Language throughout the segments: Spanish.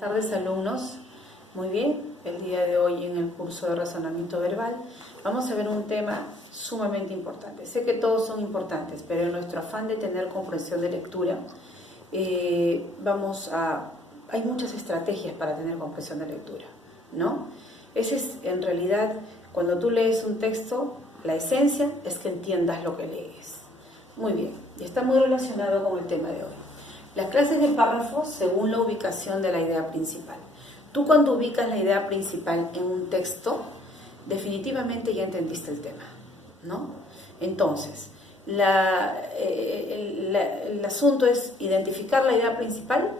Tardes, alumnos. Muy bien, el día de hoy en el curso de razonamiento verbal vamos a ver un tema sumamente importante. Sé que todos son importantes, pero en nuestro afán de tener comprensión de lectura, hay muchas estrategias para tener comprensión de lectura, ¿no? Ese es, en realidad, cuando tú lees un texto, la esencia es que entiendas lo que lees. Muy bien, y está muy relacionado con el tema de hoy. Las clases de párrafos según la ubicación de la idea principal. Tú cuando ubicas la idea principal en un texto, definitivamente ya entendiste el tema, ¿no? Entonces, el asunto es identificar la idea principal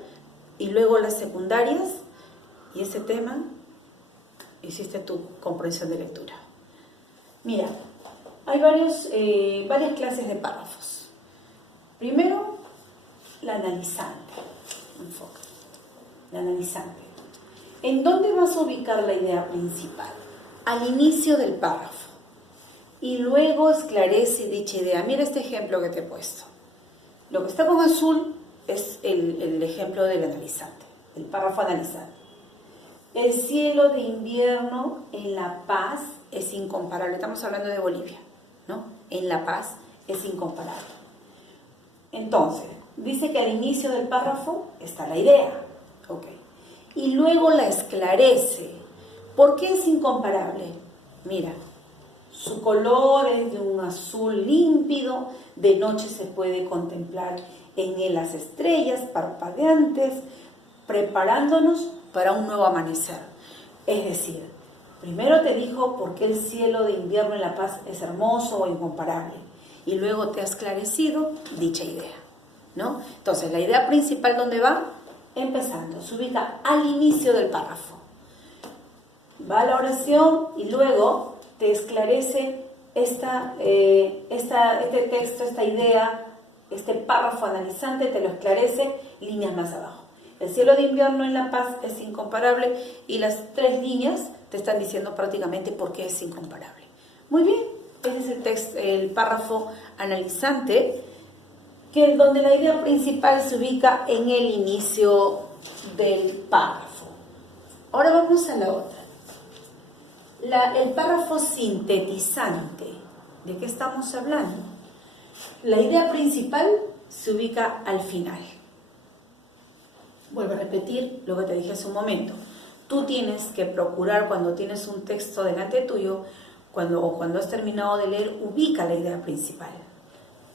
y luego las secundarias, y ese tema hiciste tu comprensión de lectura. Mira, hay varias clases de párrafos. Primero, la analizante. Enfoca. La analizante. ¿En dónde vas a ubicar la idea principal? Al inicio del párrafo. Y luego esclarece dicha idea. Mira este ejemplo que te he puesto. Lo que está con azul es el ejemplo del analizante, el párrafo analizante. El cielo de invierno en La Paz es incomparable. Estamos hablando de Bolivia, ¿no? En La Paz es incomparable. Entonces, dice que al inicio del párrafo está la idea. Ok. Y luego la esclarece. ¿Por qué es incomparable? Mira, su color es de un azul límpido, de noche se puede contemplar en él las estrellas parpadeantes, preparándonos para un nuevo amanecer. Es decir, primero te dijo por qué el cielo de invierno en La Paz es hermoso o incomparable, y luego te ha esclarecido dicha idea, ¿no? Entonces, la idea principal, ¿dónde va? Empezando, se ubica al inicio del párrafo. Va a la oración y luego te esclarece este texto, esta idea, este párrafo analizante, te lo esclarece líneas más abajo. El cielo de invierno en La Paz es incomparable, y las 3 líneas te están diciendo prácticamente por qué es incomparable. Muy bien, ese es el párrafo analizante, donde la idea principal se ubica en el inicio del párrafo. Ahora vamos a la otra. El párrafo sintetizante. ¿De qué estamos hablando? La idea principal se ubica al final. Vuelvo a repetir lo que te dije hace un momento. Tú tienes que procurar, cuando tienes un texto delante tuyo, cuando has terminado de leer, ubica la idea principal.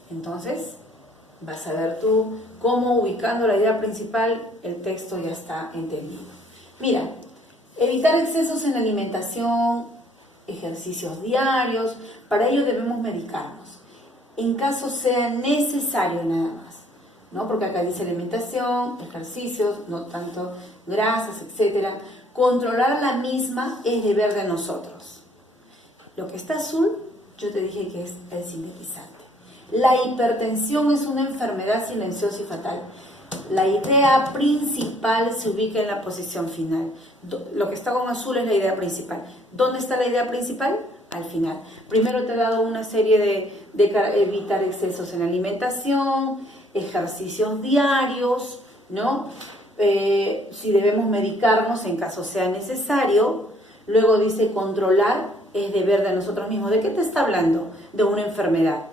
Entonces, vas a ver tú cómo, ubicando la idea principal, el texto ya está entendido. Mira, evitar excesos en la alimentación, ejercicios diarios, para ello debemos medicarnos, en caso sea necesario nada más, ¿no? Porque acá dice alimentación, ejercicios, no tanto grasas, etc. Controlar la misma es deber de nosotros. Lo que está azul, yo te dije que es el sintetizante. La hipertensión es una enfermedad silenciosa y fatal. La idea principal se ubica en la posición final. Lo que está con azul es la idea principal. ¿Dónde está la idea principal? Al final. Primero te he dado una serie de evitar excesos en alimentación, ejercicios diarios, ¿no? Si debemos medicarnos en caso sea necesario. Luego dice controlar es deber de nosotros mismos. ¿De qué te está hablando? De una enfermedad.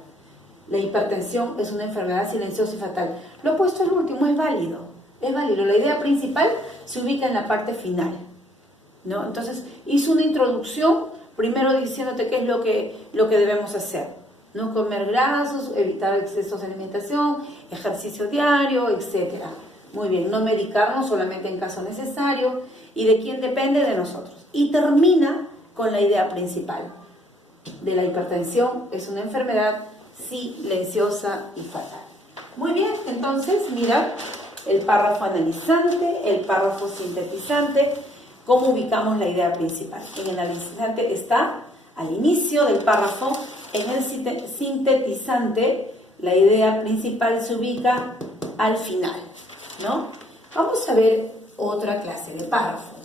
La hipertensión es una enfermedad silenciosa y fatal. Lo opuesto al último es válido. Es válido. La idea principal se ubica en la parte final, ¿no? Entonces, hizo una introducción, primero diciéndote qué es lo que debemos hacer. No comer grasos, evitar excesos de alimentación, ejercicio diario, etc. Muy bien. No medicarnos solamente en caso necesario. ¿Y de quién depende? De nosotros. Y termina con la idea principal. De la hipertensión es una enfermedad silenciosa y fatal. Muy bien, entonces mira el párrafo analizante, el párrafo sintetizante, cómo ubicamos la idea principal. En el analizante está al inicio del párrafo, en el sintetizante la idea principal se ubica al final, ¿no? Vamos a ver otra clase de párrafo.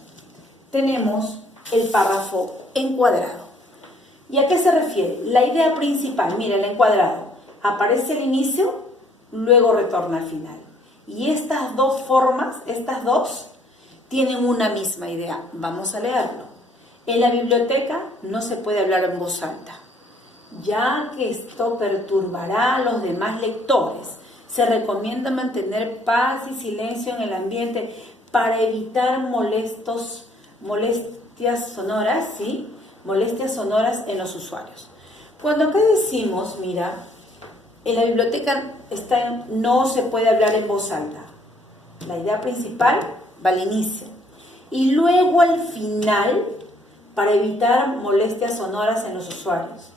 Tenemos el párrafo encuadrado. ¿Y a qué se refiere? La idea principal, mira, el encuadrado, aparece al inicio, luego retorna al final. Y estas dos formas, tienen una misma idea. Vamos a leerlo. En la biblioteca no se puede hablar en voz alta, ya que esto perturbará a los demás lectores. Se recomienda mantener paz y silencio en el ambiente para evitar molestias sonoras, ¿sí? Molestias sonoras en los usuarios. Cuando acá decimos, mira, en la biblioteca no se puede hablar en voz alta. La idea principal va al inicio. Y luego al final, para evitar molestias sonoras en los usuarios.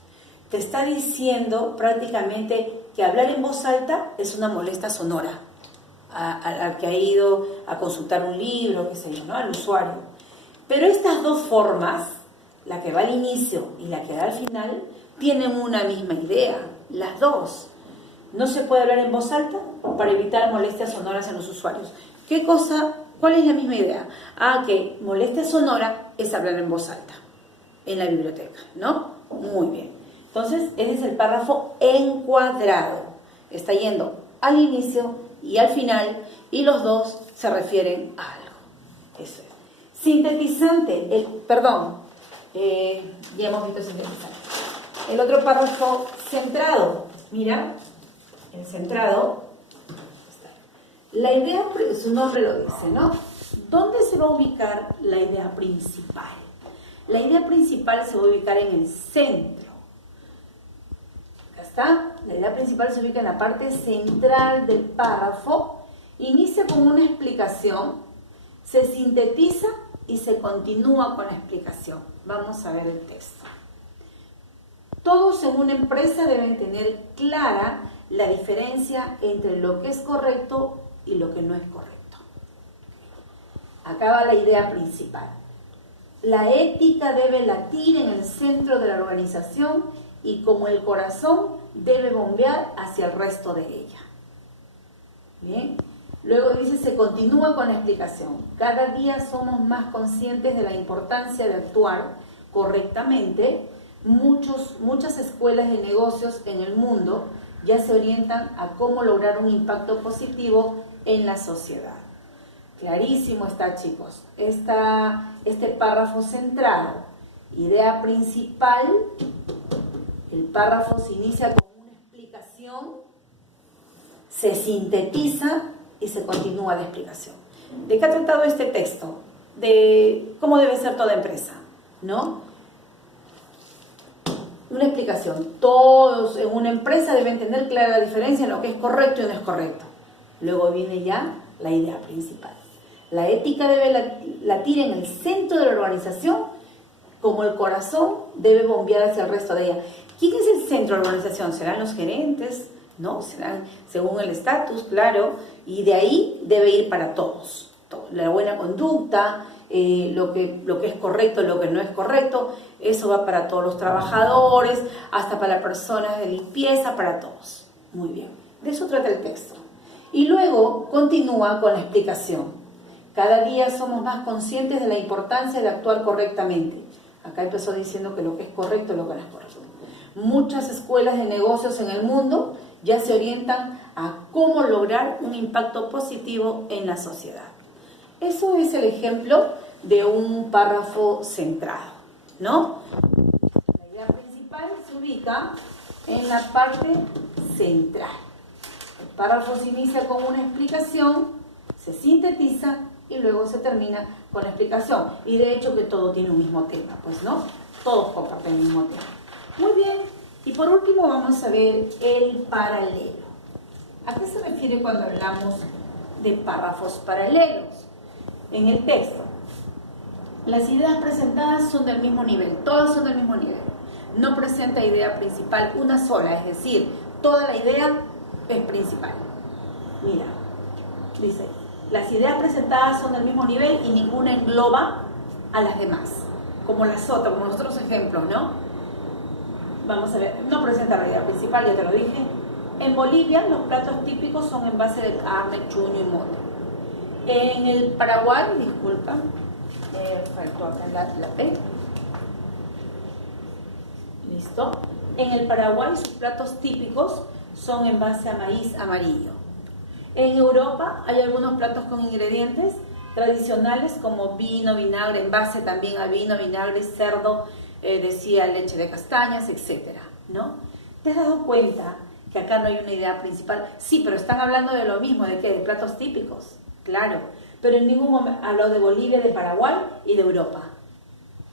Te está diciendo prácticamente que hablar en voz alta es una molestia sonora al que ha ido a consultar un libro, qué sé yo, ¿no? Al usuario. Pero estas dos formas, la que va al inicio y la que va al final, tienen una misma idea, las dos. No se puede hablar en voz alta para evitar molestias sonoras en los usuarios. ¿Cuál es la misma idea? Que molestia sonora es hablar en voz alta en la biblioteca, ¿no? Muy bien. Entonces, ese es el párrafo encuadrado. Está yendo al inicio y al final, y los dos se refieren a algo. Eso es. Sintetizante, ya hemos visto sintetizante. El otro párrafo centrado. Mira, el centrado. La idea, su nombre lo dice, ¿no? ¿Dónde se va a ubicar la idea principal? La idea principal se va a ubicar en el centro. Acá está. La idea principal se ubica en la parte central del párrafo. Inicia con una explicación, se sintetiza y se continúa con la explicación. Vamos a ver el texto. Todos en una empresa deben tener clara la diferencia entre lo que es correcto y lo que no es correcto. Acá va la idea principal. La ética debe latir en el centro de la organización y como el corazón debe bombear hacia el resto de ella. Bien. Luego dice, se continúa con la explicación. Cada día somos más conscientes de la importancia de actuar correctamente. Muchas escuelas de negocios en el mundo ya se orientan a cómo lograr un impacto positivo en la sociedad. Clarísimo está, chicos. Este párrafo centrado, idea principal, el párrafo se inicia con una explicación, se sintetiza y se continúa la explicación. ¿De qué ha tratado este texto? De cómo debe ser toda empresa, ¿no? Una explicación. Todos en una empresa deben tener clara la diferencia en lo que es correcto y no es correcto. Luego viene ya la idea principal. La ética debe latir en el centro de la organización, como el corazón debe bombear hacia el resto de ella. ¿Quién es el centro de la organización? ¿Serán los gerentes? ¿No? Serán según el estatus, claro, y de ahí debe ir para todos. La buena conducta, lo que es correcto, lo que no es correcto, eso va para todos los trabajadores, hasta para las personas de limpieza, para todos. Muy bien, de eso trata el texto. Y luego continúa con la explicación. Cada día somos más conscientes de la importancia de actuar correctamente. Acá empezó diciendo que lo que es correcto y lo que no es correcto. Muchas escuelas de negocios en el mundo ya se orientan a cómo lograr un impacto positivo en la sociedad. Eso es el ejemplo de un párrafo centrado, ¿no? La idea principal se ubica en la parte central. El párrafo se inicia con una explicación, se sintetiza y luego se termina con la explicación. Y de hecho que todo tiene un mismo tema, pues, ¿no? Todos comparten el mismo tema. Muy bien. Y por último vamos a ver el paralelo. ¿A qué se refiere cuando hablamos de párrafos paralelos? En el texto, las ideas presentadas son del mismo nivel, todas son del mismo nivel. No presenta idea principal una sola, es decir, toda la idea es principal. Mira, dice, las ideas presentadas son del mismo nivel y ninguna engloba a las demás, como las otras, como los otros ejemplos, ¿no? Vamos a ver, no presenta la idea principal, ya te lo dije. En Bolivia los platos típicos son en base de carne, chuño y mote. En el Paraguay, disculpa, faltó acá la P. ¿Listo? En el Paraguay sus platos típicos son en base a maíz amarillo. En Europa hay algunos platos con ingredientes tradicionales como vino, vinagre, en base también a vino, vinagre, cerdo, decía leche de castañas, etcétera, ¿no? ¿Te has dado cuenta que acá no hay una idea principal? Sí, pero están hablando de lo mismo, ¿de qué? De platos típicos, claro, pero en ningún momento habló de Bolivia, de Paraguay y de Europa.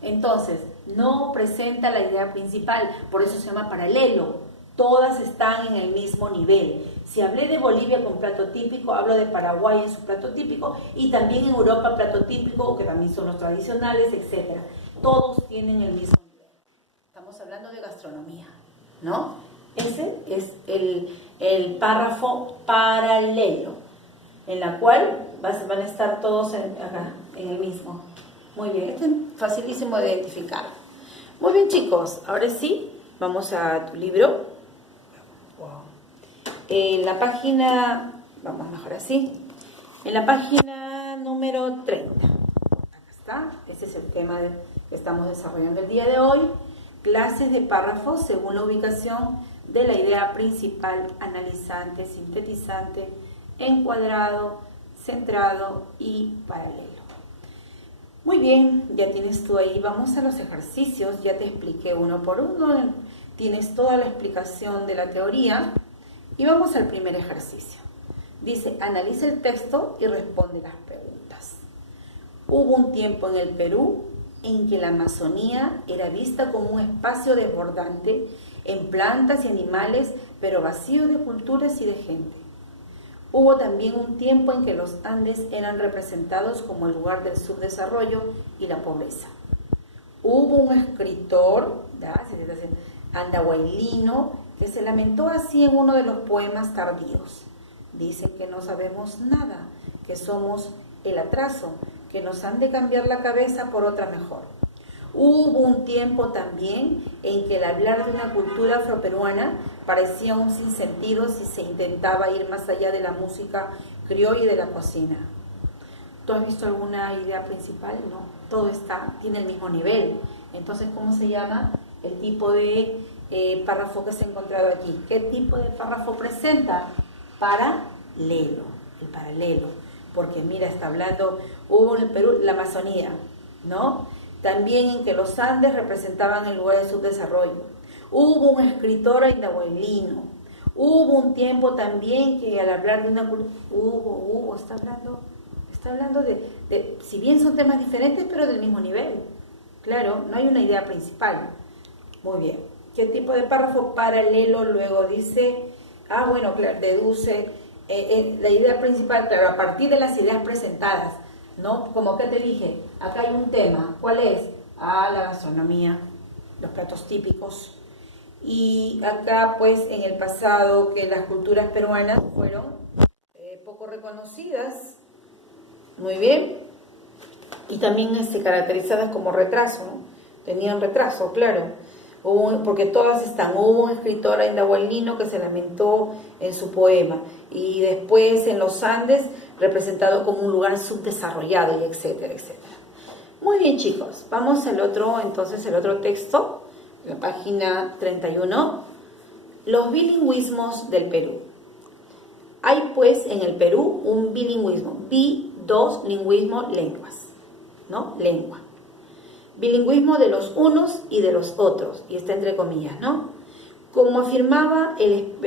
Entonces, no presenta la idea principal, por eso se llama paralelo. Todas están en el mismo nivel. Si hablé de Bolivia con plato típico, hablo de Paraguay en su plato típico y también en Europa plato típico, que también son los tradicionales, etc. Todos tienen el mismo nivel. Estamos hablando de gastronomía, ¿no? Ese es el párrafo paralelo, en la cual van a estar todos acá, en el mismo. Muy bien, este es facilísimo de identificar. Muy bien, chicos, ahora sí, vamos a tu libro. En la página, vamos mejor así, en la página número 30. Acá está, este es el tema que estamos desarrollando el día de hoy. Clases de párrafos según la ubicación de la idea principal, analizante, sintetizante, encuadrado, centrado y paralelo. Muy bien, ya tienes tú ahí, vamos a los ejercicios, ya te expliqué uno por uno, tienes toda la explicación de la teoría y vamos al primer ejercicio. Dice, analiza el texto y responde las preguntas. Hubo un tiempo en el Perú en que la Amazonía era vista como un espacio desbordante en plantas y animales, pero vacío de culturas y de gente. Hubo también un tiempo en que los Andes eran representados como el lugar del subdesarrollo y la pobreza. Hubo un escritor, andahuaylino, que se lamentó así en uno de los poemas tardíos. Dicen que no sabemos nada, que somos el atraso, que nos han de cambiar la cabeza por otra mejor. Hubo un tiempo también en que el hablar de una cultura afroperuana parecía un sinsentido si se intentaba ir más allá de la música criolla y de la cocina. ¿Tú has visto alguna idea principal? No, todo tiene el mismo nivel. Entonces, ¿cómo se llama el tipo de párrafo que se ha encontrado aquí? ¿Qué tipo de párrafo presenta? Paralelo, el paralelo. Porque mira, está hablando, hubo en el Perú la Amazonía, ¿no? También en que los Andes representaban el lugar de subdesarrollo. Hubo un escritor andahuaylino. Hubo un tiempo también que al hablar de una cultura, está hablando de, si bien son temas diferentes, pero del mismo nivel. Claro, no hay una idea principal. Muy bien. ¿Qué tipo de párrafo? Paralelo, luego dice, claro, deduce la idea principal, claro, a partir de las ideas presentadas, ¿no? Como que te dije, acá hay un tema, ¿cuál es? La gastronomía, los platos típicos. Y acá, pues, en el pasado, que las culturas peruanas fueron poco reconocidas, muy bien, y también caracterizadas como retraso, ¿no? Tenían retraso, claro, porque todas hubo un escritor andahuaylino que se lamentó en su poema, y después en los Andes, representado como un lugar subdesarrollado, y etcétera, etcétera. Muy bien, chicos, vamos al otro texto, la página 31, los bilingüismos del Perú. Hay pues en el Perú un bilingüismo, lingüismo, lenguas, ¿no? Lengua. Bilingüismo de los unos y de los otros, y está entre comillas, ¿no? Como afirmaba el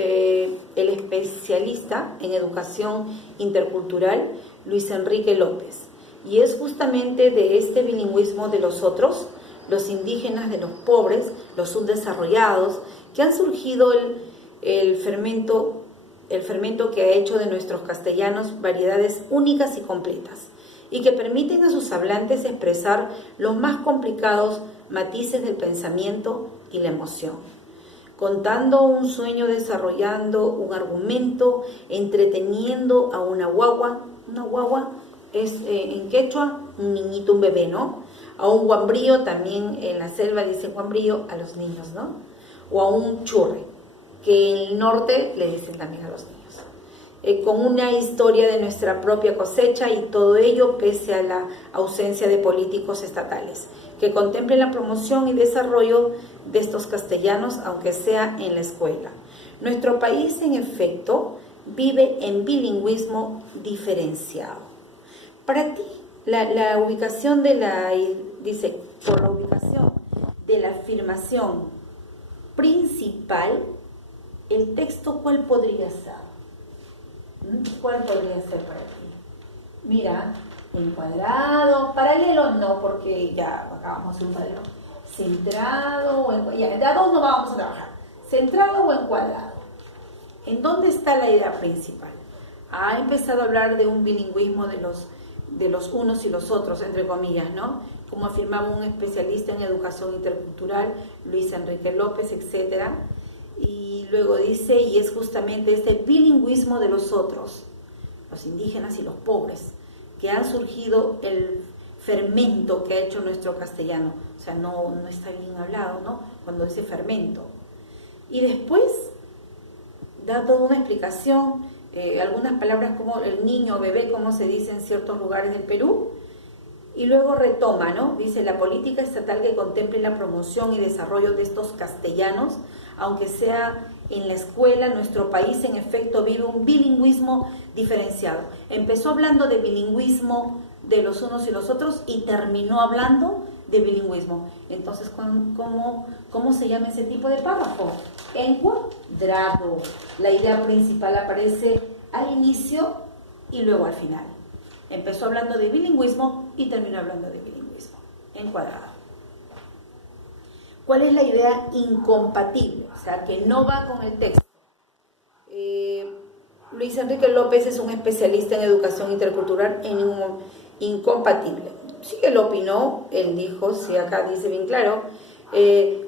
especialista en educación intercultural Luis Enrique López, y es justamente de este bilingüismo de los otros, los indígenas de los pobres, los subdesarrollados, que han surgido el fermento que ha hecho de nuestros castellanos variedades únicas y completas, y que permiten a sus hablantes expresar los más complicados matices del pensamiento y la emoción, contando un sueño, desarrollando un argumento, entreteniendo a una guagua es en quechua un niñito, un bebé, ¿no? A un guambrío, también en la selva dicen guambrío a los niños, ¿no? O a un churre, que en el norte le dicen también a los niños. Con una historia de nuestra propia cosecha, y todo ello pese a la ausencia de políticos estatales que contemplen la promoción y desarrollo de estos castellanos, aunque sea en la escuela. Nuestro país, en efecto, vive en bilingüismo diferenciado. Para ti, la ubicación de dice, por la ubicación de la afirmación principal, el texto, ¿cuál podría ser? ¿Cuál podría ser para ti? Mira, encuadrado, paralelo no, porque ya acabamos de un paralelo. Centrado o encuadrado, ya, de a dos no vamos a trabajar. Centrado o encuadrado. ¿En dónde está la idea principal? Ha empezado a hablar de un bilingüismo de los unos y los otros, entre comillas, ¿no? Como afirmaba un especialista en educación intercultural, Luis Enrique López, etc. Y luego dice, y es justamente este bilingüismo de los otros, los indígenas y los pobres, que han surgido el fermento que ha hecho nuestro castellano. O sea, no está bien hablado, ¿no? Cuando dice fermento. Y después da toda una explicación, algunas palabras como el niño o bebé, como se dice en ciertos lugares del Perú, y luego retoma, ¿no? Dice, la política estatal que contemple la promoción y desarrollo de estos castellanos, aunque sea en la escuela, nuestro país en efecto vive un bilingüismo diferenciado. Empezó hablando de bilingüismo de los unos y los otros y terminó hablando de bilingüismo. Entonces, ¿cómo se llama ese tipo de párrafo? Encuadrado. La idea principal aparece al inicio y luego al final. Empezó hablando de bilingüismo y terminó hablando de bilingüismo. Encuadrado. ¿Cuál es la idea incompatible? O sea, que no va con el texto. Luis Enrique López es un especialista en educación intercultural en un incompatible. Sí, él opinó, él dijo, sí, acá dice bien claro,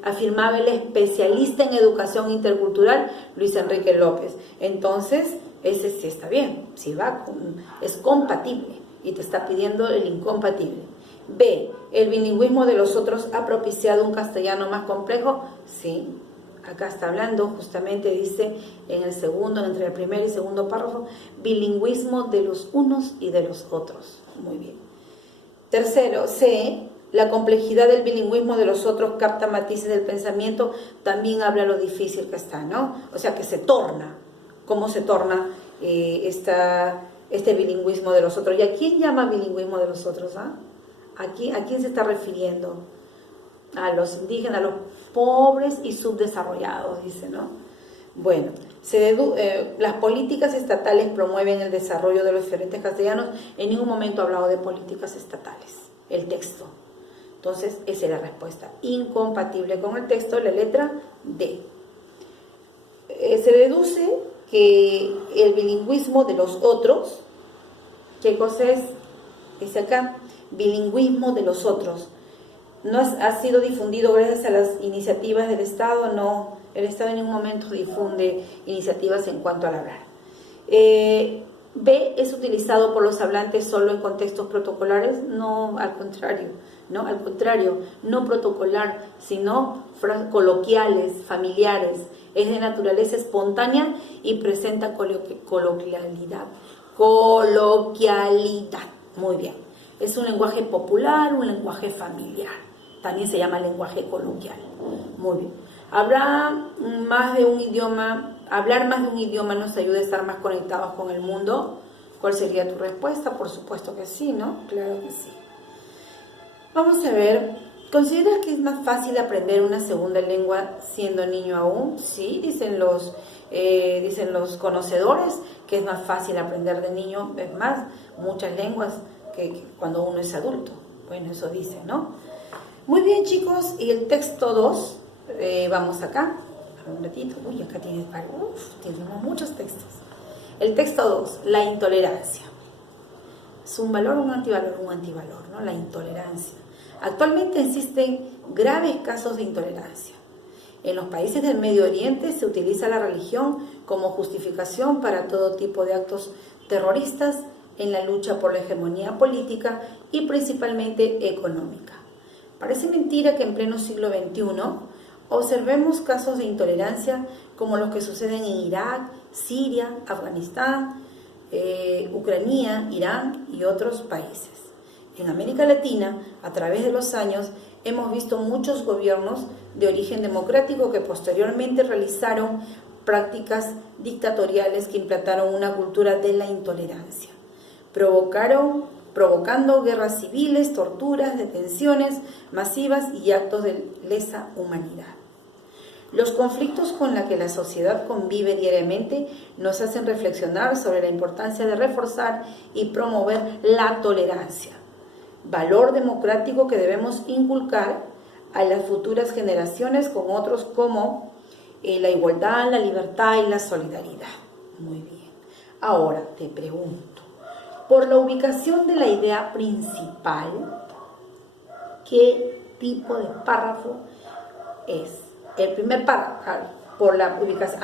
afirmaba el especialista en educación intercultural, Luis Enrique López. Entonces, ese sí está bien, sí va, es compatible y te está pidiendo el incompatible. B, ¿el bilingüismo de los otros ha propiciado un castellano más complejo? Sí, acá está hablando, justamente dice en el segundo, entre el primer y segundo párrafo, bilingüismo de los unos y de los otros. Muy bien. Tercero, C, la complejidad del bilingüismo de los otros capta matices del pensamiento, también habla lo difícil que está, ¿no? O sea, que se torna, ¿cómo se torna este bilingüismo de los otros? ¿Y a quién llama bilingüismo de los otros? ¿Ah? ¿A quién se está refiriendo? A los indígenas, a los pobres y subdesarrollados, dice, ¿no? Bueno, las políticas estatales promueven el desarrollo de los diferentes castellanos. En ningún momento ha hablado de políticas estatales, el texto. Entonces, esa es la respuesta. Incompatible con el texto, la letra D. Se deduce que el bilingüismo de los otros, ¿qué cosa es? Dice acá, bilingüismo de los otros. ¿No ha sido difundido gracias a las iniciativas del Estado? No, el Estado en ningún momento difunde iniciativas en cuanto al hablar. B, ¿es utilizado por los hablantes solo en contextos protocolares? No, al contrario, no protocolar, sino coloquiales, familiares. Es de naturaleza espontánea y presenta coloquialidad. Muy bien. Es un lenguaje popular, un lenguaje familiar. También se llama lenguaje coloquial. Muy bien. Hablar más de un idioma nos ayuda a estar más conectados con el mundo. ¿Cuál sería tu respuesta? Por supuesto que sí, ¿no? Claro que sí. Vamos a ver. ¿Consideras que es más fácil aprender una segunda lengua siendo niño aún? Sí, dicen los conocedores que es más fácil aprender de niño. Es más, muchas lenguas que cuando uno es adulto. Bueno, eso dice, ¿no? Muy bien, chicos, y el texto 2, vamos acá, a ver un ratito, acá tenemos muchos textos. El texto 2, la intolerancia. ¿Es un valor o un antivalor? Un antivalor, ¿no? La intolerancia. Actualmente existen graves casos de intolerancia. En los países del Medio Oriente se utiliza la religión como justificación para todo tipo de actos terroristas en la lucha por la hegemonía política y principalmente económica. Parece mentira que en pleno siglo XXI observemos casos de intolerancia como los que suceden en Irak, Siria, Afganistán, Ucrania, Irán y otros países. En América Latina, a través de los años, hemos visto muchos gobiernos de origen democrático que posteriormente realizaron prácticas dictatoriales que implantaron una cultura de la intolerancia. Provocaron provocando guerras civiles, torturas, detenciones masivas y actos de lesa humanidad. Los conflictos con los que la sociedad convive diariamente nos hacen reflexionar sobre la importancia de reforzar y promover la tolerancia, valor democrático que debemos inculcar a las futuras generaciones con otros como la igualdad, la libertad y la solidaridad. Muy bien. Ahora te pregunto, por la ubicación de la idea principal, ¿qué tipo de párrafo es? El primer párrafo, por la ubicación.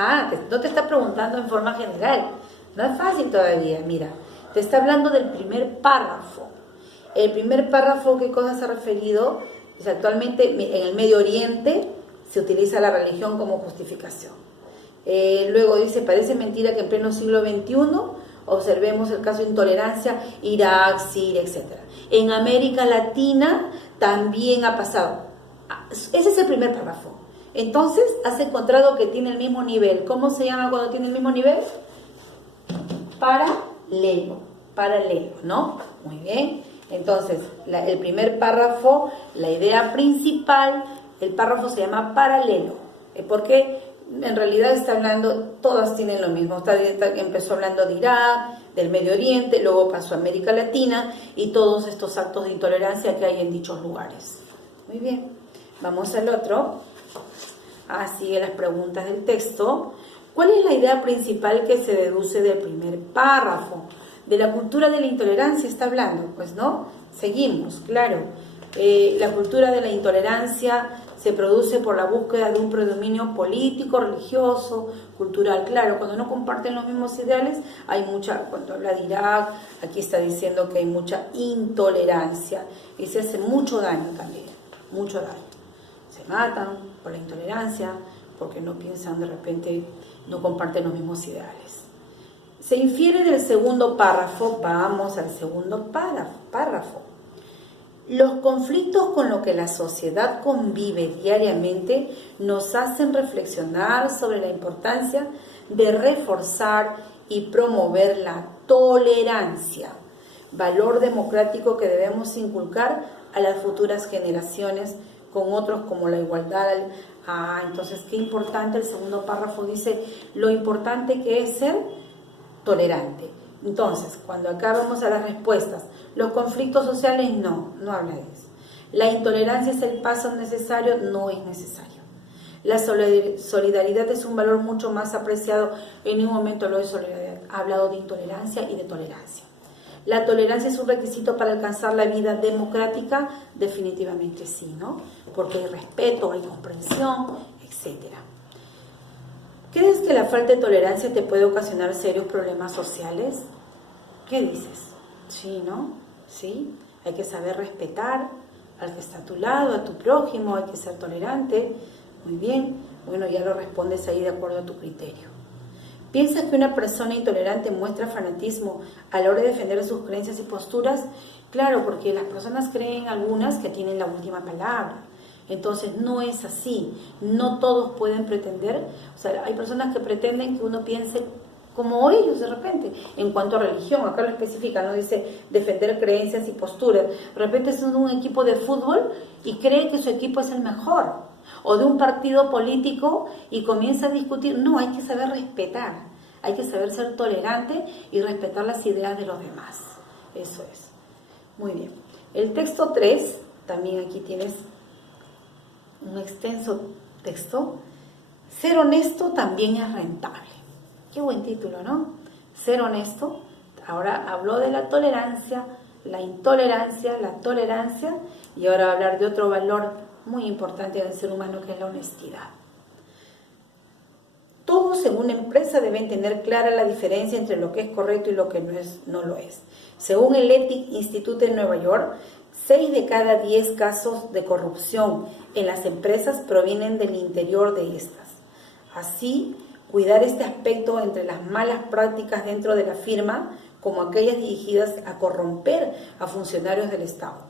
No te está preguntando en forma general. No es fácil todavía, mira. Te está hablando del primer párrafo. El primer párrafo, ¿qué cosa se ha referido? Pues actualmente en el Medio Oriente se utiliza la religión como justificación. Luego dice, parece mentira que en pleno siglo XXI observemos el caso de intolerancia, Irak, Siria, etc. En América Latina también ha pasado. Ese es el primer párrafo. Entonces, has encontrado que tiene el mismo nivel. ¿Cómo se llama cuando tiene el mismo nivel? Paralelo, ¿no? Muy bien. Entonces, el primer párrafo, la idea principal, el párrafo se llama paralelo. Porque en realidad está hablando, todas tienen lo mismo. Empezó hablando de Irak, del Medio Oriente, luego pasó a América Latina y todos estos actos de intolerancia que hay en dichos lugares. Muy bien. Vamos al otro. Sigue las preguntas del texto. ¿Cuál es la idea principal que se deduce del primer párrafo? De la cultura de la intolerancia está hablando, pues no. Seguimos, claro. La cultura de la intolerancia se produce por la búsqueda de un predominio político, religioso, cultural. Claro, cuando no comparten los mismos ideales, hay mucha, cuando habla de Irak, aquí está diciendo que hay mucha intolerancia y se hace mucho daño también, mucho daño. Se matan por la intolerancia, porque no piensan de repente, no comparten los mismos ideales. Se infiere del segundo párrafo, vamos al segundo párrafo. Los conflictos con los que la sociedad convive diariamente nos hacen reflexionar sobre la importancia de reforzar y promover la tolerancia, valor democrático que debemos inculcar a las futuras generaciones con otros como la igualdad. Entonces, qué importante, el segundo párrafo dice lo importante que es ser tolerante. Entonces, cuando acá vamos a las respuestas, los conflictos sociales no habla de eso. La intolerancia es el paso necesario, no es necesario. La solidaridad es un valor mucho más apreciado. En ningún momento lo de solidaridad, ha hablado de intolerancia y de tolerancia. ¿La tolerancia es un requisito para alcanzar la vida democrática? Definitivamente sí, ¿no? Porque hay respeto, hay comprensión, etc. ¿Crees que la falta de tolerancia te puede ocasionar serios problemas sociales? ¿Qué dices? Sí, ¿no? Sí, hay que saber respetar al que está a tu lado, a tu prójimo, hay que ser tolerante. Muy bien, bueno, ya lo respondes ahí de acuerdo a tu criterio. ¿Piensas que una persona intolerante muestra fanatismo a la hora de defender sus creencias y posturas? Claro, porque las personas creen algunas que tienen la última palabra. Entonces no es así, no todos pueden pretender, o sea, hay personas que pretenden que uno piense como ellos de repente, en cuanto a religión, acá lo especifica, no dice defender creencias y posturas, de repente es un equipo de fútbol y cree que su equipo es el mejor, o de un partido político y comienza a discutir. No, hay que saber respetar, hay que saber ser tolerante y respetar las ideas de los demás, eso es. Muy bien, el texto 3, también aquí tienes un extenso texto. Ser honesto también es rentable. Qué buen título, ¿no? Ser honesto. Ahora habló de la tolerancia, la intolerancia, la tolerancia, y ahora va a hablar de otro valor muy importante del ser humano, que es la honestidad. Todos en una empresa deben tener clara la diferencia entre lo que es correcto y lo que no lo es. Según el Ethics Institute de Nueva York, 6 de cada 10 casos de corrupción en las empresas provienen del interior de estas. Así, cuidar este aspecto entre las malas prácticas dentro de la firma, como aquellas dirigidas a corromper a funcionarios del Estado.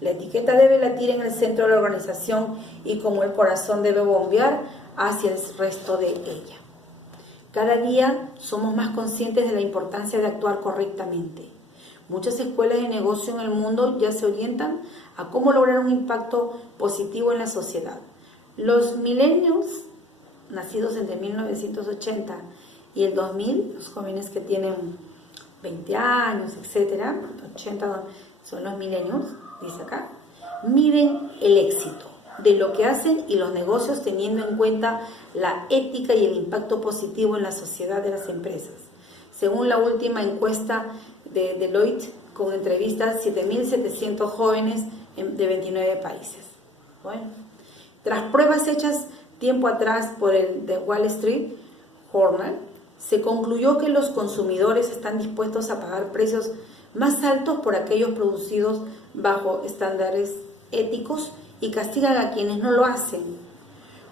La etiqueta debe latir en el centro de la organización y como el corazón debe bombear hacia el resto de ella. Cada día somos más conscientes de la importancia de actuar correctamente. Muchas escuelas de negocio en el mundo ya se orientan a cómo lograr un impacto positivo en la sociedad. Los millennials, nacidos entre 1980 y el 2000, los jóvenes que tienen 20 años, etcétera, 80 son los millennials, dice acá, miden el éxito de lo que hacen y los negocios teniendo en cuenta la ética y el impacto positivo en la sociedad de las empresas. Según la última encuesta de Deloitte, con entrevistas a 7.700 jóvenes de 29 países. Bueno, tras pruebas hechas tiempo atrás por el The Wall Street Journal, se concluyó que los consumidores están dispuestos a pagar precios más altos por aquellos producidos bajo estándares éticos y castigan a quienes no lo hacen.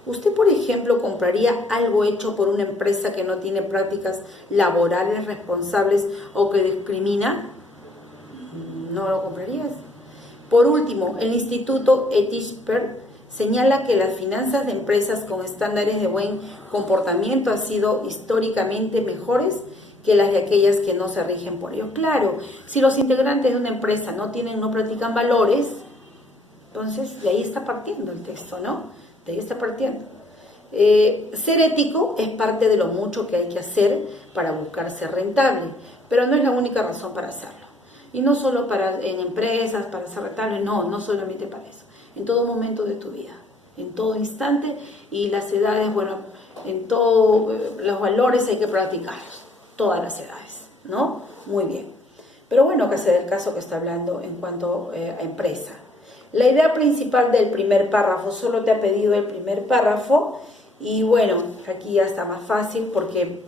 ¿Usted, por ejemplo, compraría algo hecho por una empresa que no tiene prácticas laborales responsables o que discrimina? ¿No lo comprarías? Por último, el Instituto Ethisphere señala que las finanzas de empresas con estándares de buen comportamiento han sido históricamente mejores que las de aquellas que no se rigen por ellos. Claro, si los integrantes de una empresa no practican valores, entonces de ahí está partiendo el texto, ¿no? De ahí está partiendo. Ser ético es parte de lo mucho que hay que hacer para buscar ser rentable, pero no es la única razón para hacerlo. Y no solo en empresas, para ser rentable, no solamente para eso. En todo momento de tu vida, en todo instante, y las edades, bueno, en todos los valores hay que practicarlos, todas las edades, ¿no? Muy bien. Pero bueno, que se dé el caso que está hablando en cuanto a empresa. La idea principal del primer párrafo, solo te ha pedido el primer párrafo, y bueno, aquí ya está más fácil porque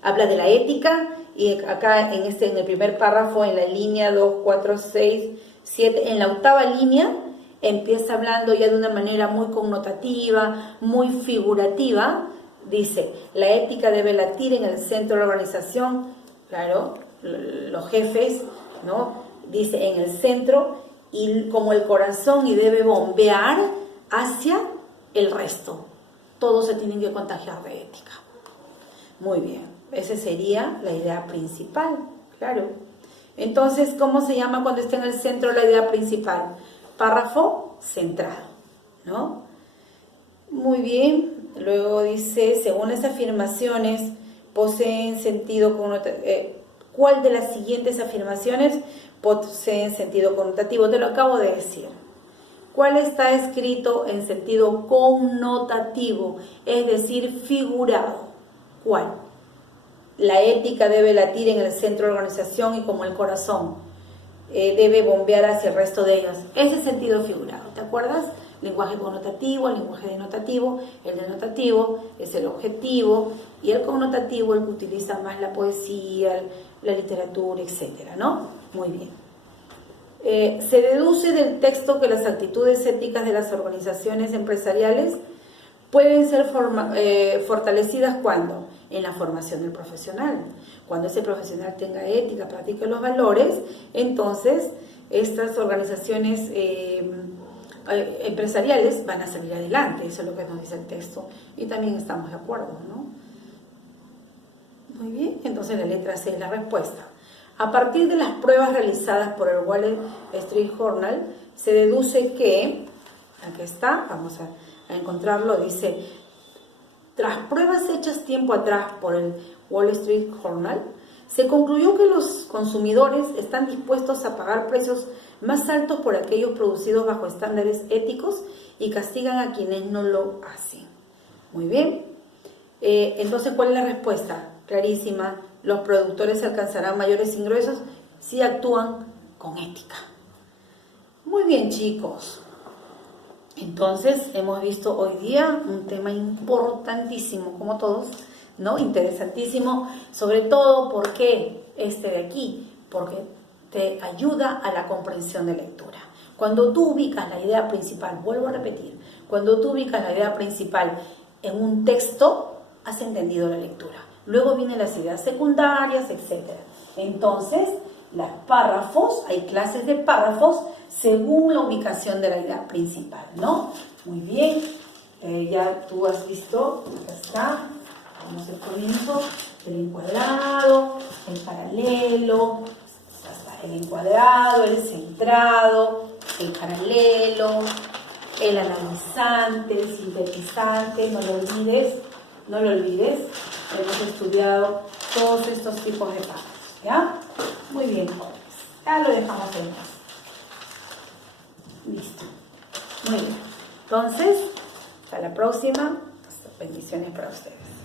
habla de la ética, y acá en el primer párrafo, en la línea 2, 4, 6, 7, en la octava línea, empieza hablando ya de una manera muy connotativa, muy figurativa. Dice, la ética debe latir en el centro de la organización, claro, los jefes, ¿no? Dice en el centro, y como el corazón, y debe bombear hacia el resto. Todos se tienen que contagiar de ética. Muy bien, esa sería la idea principal, claro. Entonces, ¿cómo se llama cuando está en el centro la idea principal? Párrafo centrado, ¿no? Muy bien, luego dice, según las afirmaciones, poseen sentido connotativo. ¿Cuál de las siguientes afirmaciones poseen sentido connotativo? Te lo acabo de decir. ¿Cuál está escrito en sentido connotativo? Es decir, figurado. ¿Cuál? La ética debe latir en el centro de la organización y como el corazón debe bombear hacia el resto de ellos. Ese sentido figurado, ¿te acuerdas? Lenguaje connotativo, lenguaje denotativo. El denotativo es el objetivo y el connotativo el que utiliza más la poesía, la literatura, etcétera, ¿no? Muy bien. Se deduce del texto que las actitudes éticas de las organizaciones empresariales pueden ser fortalecidas ¿cuándo? En la formación del profesional. Cuando ese profesional tenga ética, practique los valores, entonces estas organizaciones empresariales van a salir adelante. Eso es lo que nos dice el texto y también estamos de acuerdo, ¿no? Muy bien, entonces la letra C es la respuesta. A partir de las pruebas realizadas por el Wall Street Journal, se deduce que, aquí está, vamos a encontrarlo, dice, tras pruebas hechas tiempo atrás por el Wall Street Journal, se concluyó que los consumidores están dispuestos a pagar precios más altos por aquellos producidos bajo estándares éticos y castigan a quienes no lo hacen. Muy bien. Entonces, ¿cuál es la respuesta? Clarísima. Los productores alcanzarán mayores ingresos si actúan con ética. Muy bien, chicos. Entonces, hemos visto hoy día un tema importantísimo, como todos, ¿no? Interesantísimo, sobre todo, ¿por qué este de aquí? Porque te ayuda a la comprensión de lectura. Cuando tú ubicas la idea principal, vuelvo a repetir, cuando tú ubicas la idea principal en un texto, has entendido la lectura. Luego vienen las ideas secundarias, etc. Entonces, los párrafos, hay clases de párrafos según la ubicación de la idea principal, ¿no? Muy bien, ya tú has visto, acá está, vamos al comienzo, El encuadrado, el paralelo, el encuadrado, el centrado, el paralelo, el analizante, el sintetizante, no lo olvides, hemos estudiado todos estos tipos de pagos, ¿ya? Muy bien, jóvenes, ya lo dejamos en casa. Listo, muy bien, entonces, hasta la próxima, bendiciones para ustedes.